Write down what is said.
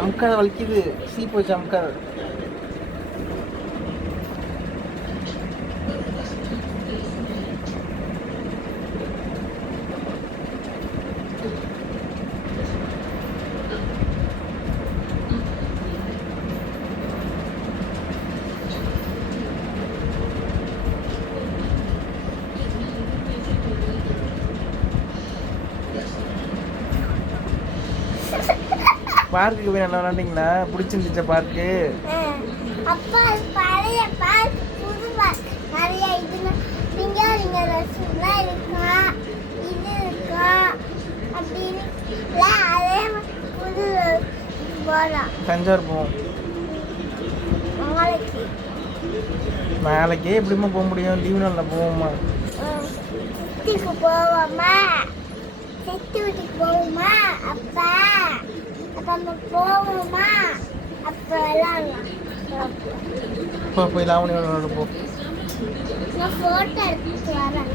அமுக்காத வலிக்குது. சீ போச்சு அமுக்காத. பார்க்குக்கு போய் நல்லா விளாண்டிங்களா? பிடிச்சிருந்துச்சா பார்க்கு? அப்பா பழைய பார்க் புது பார்க் நிறைய இதுங்க நீங்க ரசம்லாம் இருக்கா இது இருக்கா அப்படின்னு அதே புது போகலாம். தஞ்சாவூர் போவோம் நாளைக்கு. நாளைக்கே எப்படிமா போக முடியும்? லீவ் நாளில் போவோம்மா. வீட்டுக்கு போவோமா? செட்டு வீட்டுக்கு போவோமா? அப்பா நம்ம போவோமா? அப்போ விளாடலாம். போய் லாவணி விளாட போ. நான் ஃபோட்டோ எடுத்துட்டு வரேன்.